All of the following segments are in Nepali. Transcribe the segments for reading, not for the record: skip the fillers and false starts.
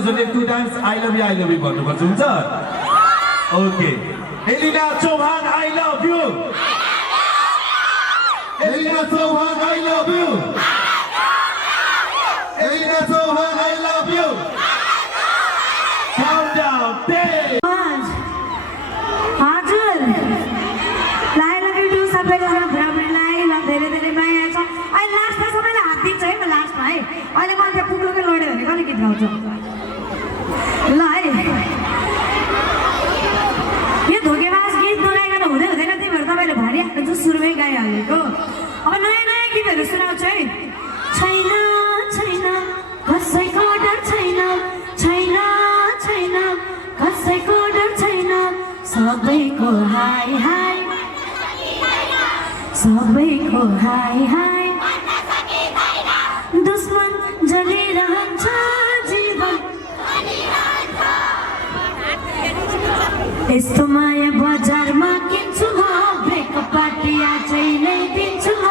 हजुरले 2 टाइम्स आई लभ यु भन्नुपर्छ हुन्छ okay Elina Chauhan I love you Elina Chauhan I love you Elina Chauhan I love you countdown 10 हजुर लाई लभ यु टु सबैजना भ्रमणलाई ल धेरै धेरै माया छ अहिले लास्टमा सबैले हात दिन्छ है म लास्टमा है अहिले म त्यहाँ पुग्लोकै लड्यो भने कहिले गीत गाउँछ ल है यो धोकेबाज गीत नगाइकन हुँदैन त्यही भएर तपाईँले भनिहाल्नुहुन्छ सुरुमै गाइहालेको अब नयाँ नयाँ गीतहरू सुनाउँछु है छैन छैन कसैको डर छैन छैन छैन कसैको डर छैन सबैको हाय हाय सबैको हाय हाय दुश्मन जलिरहन्छ जीवन यस्तो माया बजारमा किन्छु म ब्रेकअप पार्टी आजै नै दिन्छु म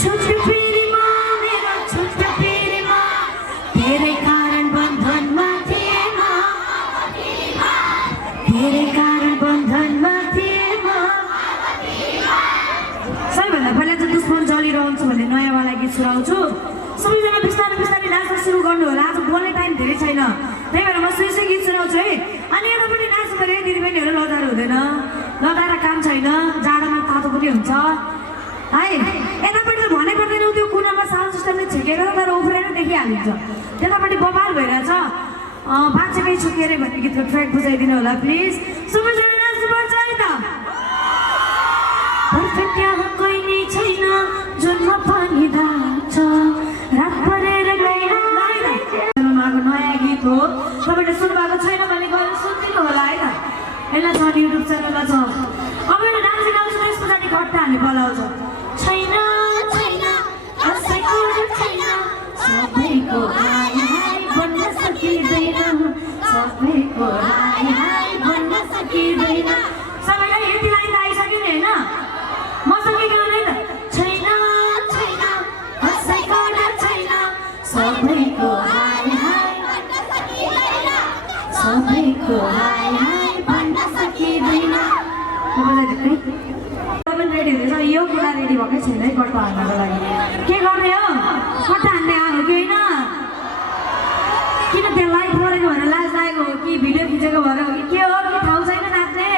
छुट्टी पिँढीमा मेरो छुट्टी पिँढीमा धेरै कारण बन्धनमा थिए म धेरै कारण बन्धनमा थिए म सबैभन्दा पहिला चाहिँ दुश्मन जलिरहन्छु भन्ने नयाँवाला गीत सुनाउँछु सबैजना बिस्तारै बिस्तारै नाच्न सुरु गर्नु होला आज बोल्ने टाइम धेरै छैन त्यही भएर म सुई गीत सुनाउँछु है अनि यतापट्टि नाच्नु पऱ्यो है दिदीबहिनीहरू लजाएर हुँदैन लगाएर काम छैन जाडोमा तातो पनि हुन्छ है यतापट्टि त भन्नै पर्दैन त्यो कुनामा साउन्ड सिस्टमले छेकेर तर उफ्रेर देखिहालिन्छ त्यतापट्टि बबाल भइरहेछ बाँचेकै छु के अरे भन्ने गीतको ट्र्याक बुझाइदिनु होला प्लिज सबैजना नाच्नुपर्छ है त पर्फेक्ट यहाँ कोही नै छैन जुनमा पनि धान्छ रात परेर नयाँ गीत हो तपाईँले सुन्नुभएको छैन भने गएर सुनिदिनु होला है त यसलाई छ युट्युब च्यानलमा छ अब एउटा डान्स गाउँछु त्यस पछाडि घट्टा हामी बोलाउँछ छैन छैन कसैको छैन सबैको हाय हाय भन्न सकिँदैन सबैको हाय हाय भन्न सकिँदैन सबैलाई यति लाइन त आइसक्यो नि होइन मसँग गाउने त छैन छैन कसैको छैन सबैको हाय हाय सबैको हाय हाय भन्न सकिँदैन रेडी हुँदैछ यो कुरा रेडी भएकै छैन है कट्टा हान्नको लागि के गर्ने हो कट्टा हान्ने आएको कि होइन किन त्यहाँ लाइट परेको भनेर लाज लागेको हो कि भिडियो खिचेको भएर हो कि के हो कि ठाउँ छैन नाच्ने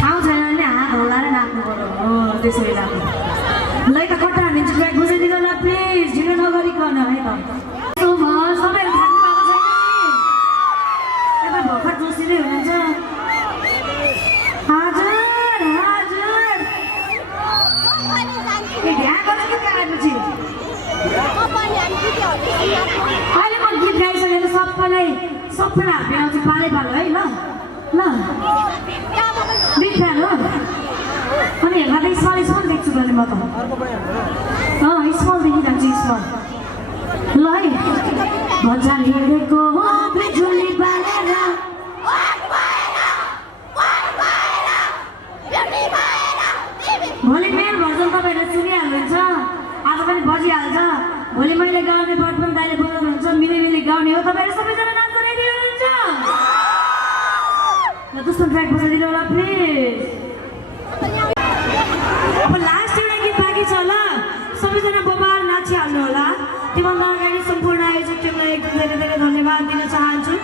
ठाउँ छैन भने हात हल्लाएर नाच्नु पर्यो हो त्यसरी नाच्नु ल त कट्टा हानिदिन्छु ट्र्याक बुझाइदिनु होला प्लिज ढिलो नगरिकन है त सबैहरू थाक्नु भएको छैन नि यता भर्खर जोसिँदै हुनुहुन्छ हजुर हजुर ए ध्यान गर्नु कि गाएपछि अहिले म गीत गाइसकेर सबैलाई हात आउँछ पालै पालो है ल ल बिग फ्यान हो अनि हेर्दा त स्मल देख्छु भने म त स्मल देखिरहन्छु स्मल ल है बजार हिँडेको बिजुली बालेर भोलि मेरो भजन तपाईँहरूले सुनिहाल्नुहुन्छ आज पनि बजिहाल्छ भोलि मैले गाउने बटपन दाइले बोलाउनुहुन्छ मिली गाउने हो तपाईँहरू सबैजना नाच्न रेडी हुनुहुन्छ ल दोस्रो ट्र्याक बजाइदिनु होला प्लिज अब लास्ट एउटा गीत बाँकी छ ल सबैजना बबाल नाचिहाल्नु होला त्योभन्दा अगाडि सम्पूर्ण आयोजक टिमलाई एकदम धेरै धेरै धन्यवाद दिन चाहन्छु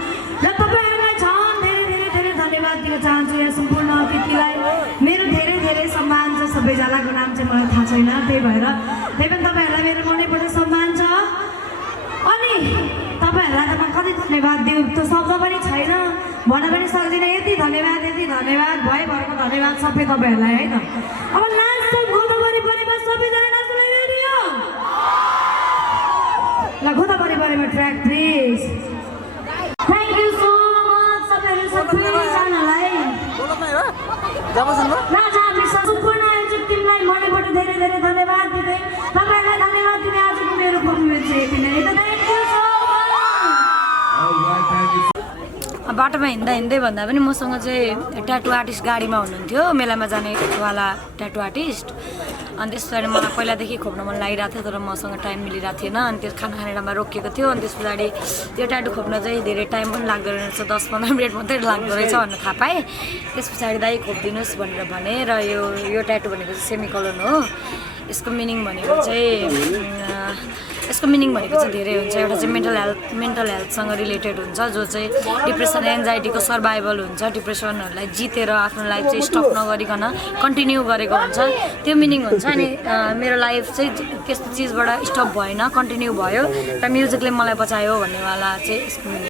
र तपाईँहरूलाई झन् धेरै धेरै धेरै धन्यवाद दिन चाहन्छु यहाँ सम्पूर्ण अतिथिलाई मेरो धेरै धेरै सम्मान छ सबैजनाको नाम चाहिँ मलाई थाहा छैन त्यही भएर तपाईँहरूलाई मेरो मनैबाट सम्मान छ अनि तपाईँहरूलाई त म कति धन्यवाद दिउँ त्यो शब्द पनि छैन भन्न पनि सक्दिनँ यति धन्यवाद भएभरको धन्यवाद सबै तपाईँहरूलाई है त अब लास्ट गोदावरी परिवार सबैजना नाच्नलाई रेडी हो ल गोदावरी परिवार track please thank you so much सबैहरू सबैजनालाई राजा सम्पूर्ण आयोजक टिमलाई मनैबाट धेरै धेरै धन्यवाद दिँदै तपाईँहरूलाई धन्यवाद दिने आजको मेरो पर्फर्मेन्स यति नै त थ्याङ्क यू सो मच बाटोमा हिँड्दै भन्दा पनि मसँग चाहिँ ट्याटु आर्टिस्ट गाडीमा हुनुहुन्थ्यो मेलामा जानेवाला ट्याटु आर्टिस्ट अनि त्यस पछाडि मलाई पहिलादेखि खोप्न मन लागिरहेको थियो तर मसँग टाइम मिलिरहेको थिएन अनि त्यो खाना खाने ठाउँमा रोकिएको थियो अनि त्यस पछाडि त्यो ट्याटु खोप्न चाहिँ धेरै टाइम पनि लाग्दो रहेछ 10-15 मिनट मात्रै लाग्दो रहेछ भनेर थाहा पाएँ त्यस पछाडि दाइ खोपिदिनुहोस् भनेर भने र यो ट्याटु भनेको चाहिँ सेमिकोलन हो यसको मिनिङ भनेको चाहिँ धेरै हुन्छ एउटा चाहिँ मेन्टल हेल्थसँग रिलेटेड हुन्छ जो चाहिँ डिप्रेसन एन्जाइटीको सर्भाइभल हुन्छ डिप्रेसनहरूलाई जितेर आफ्नो लाइफ चाहिँ स्टप नगरिकन कन्टिन्यू गरेको हुन्छ त्यो मिनिङ हुन्छ अनि मेरो लाइफ चाहिँ त्यस्तो चिजबाट स्टप भएन कन्टिन्यू भयो र म्युजिकले मलाई बचायो भन्नेवाला चाहिँ यसको मिनिङ